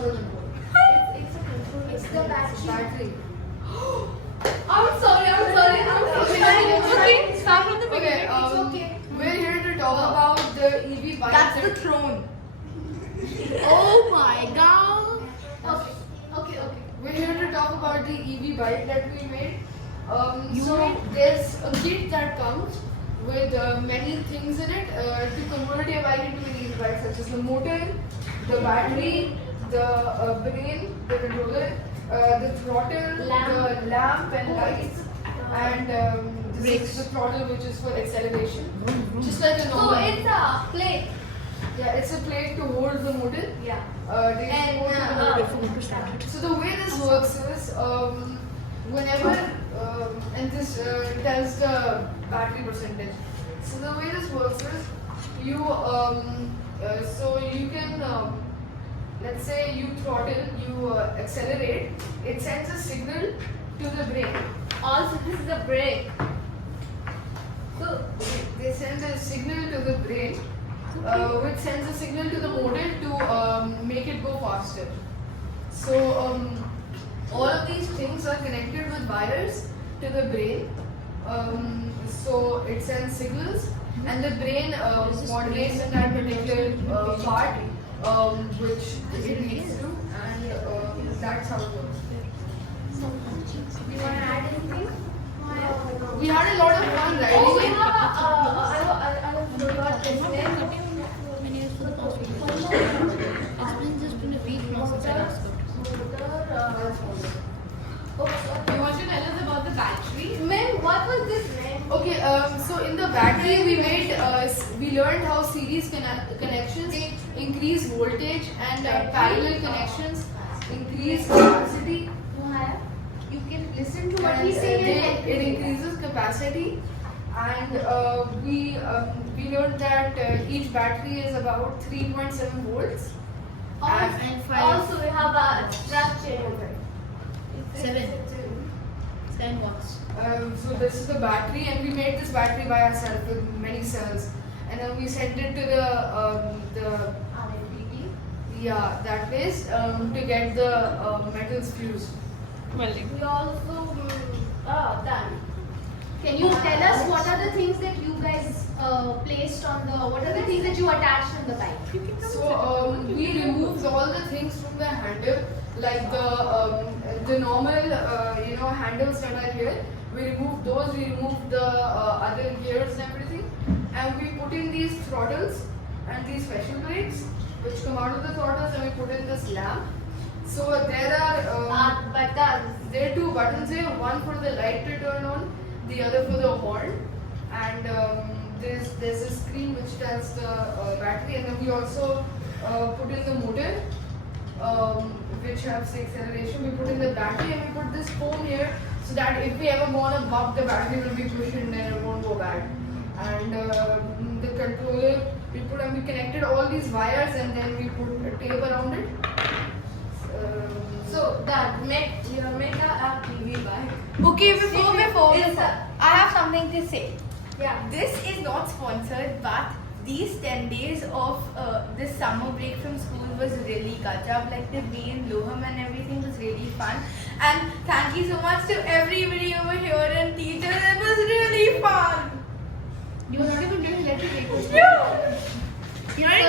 not the control. It's a control. It's the battery. I'm sorry. Okay, start from the Okay, beginning. It's okay. we're here to talk about the EV bike. That's the that- throne. Oh my god. Okay. We're here to talk about the EV bike that we made. You So made? there's a kit that comes with many things in it to convert your bike into an EV bike, such as the motor, the battery, the brain, the controller, the throttle, the lamp and lights, and this Brakes. is the throttle, which is for acceleration, just like a So normal. it's a plate. Yeah, it's a plate to hold the motor. Yeah. They And, hold the motor. So the way this works is, whenever, and this tells the battery percentage. So the way this works is, you, so you can, let's say you throttle, you accelerate, it sends a signal to the brain. Also, this is the brake. So they send a signal to the brain, which sends a signal to the motor to make it go faster. So all of these things are connected with wires to the brain. So it sends signals, and the brain modulates in that particular part which it needs to, and that's how it works. Do you want to add anything? We had a lot of fun riding Oh, we it. have I forgot this name. You want to tell us about the battery? Ma'am, what was this name? Okay, so in the battery we made, we learned how series connections increase voltage and parallel connections increase capacity. You can listen to what And he's saying. it increases capacity, and we learned that each battery is about 3.7 volts. And five. Also, we have a structure. 10 watts. So this is the battery, and we made this battery by ourselves with many cells, and then we sent it to the that place to get the metals fused. Welding. We also done. Can you tell us what are the things that you guys placed on the? What are the things that you attached on the bike? So we removed all the things from the handle, like the normal handles that are here. We removed those. We removed the other gears and everything, and we put in these throttles and these special brakes, which come out of the throttles, and we put in this lamp. So there are Buttons. there are two buttons here, one for the light to turn on, the other for the horn, and there's a screen which tells the battery, and then we also put in the motor, which helps the acceleration. We put in the battery, and we put this foam here, so that if we ever want to bump, the battery will be pushed in and it won't go bad. And the controller, we connected all these wires, and then we put a tape around it. So that you make a PV bike. Okay, before It's a- I have something to say. Yeah. This is not sponsored, but these 10 days of this summer break from school was really gajab. Like the day in Lohum and everything was really fun. And thank you so much to everybody over here and teachers. It was really fun. You were not even doing let me take this. Yeah. You're not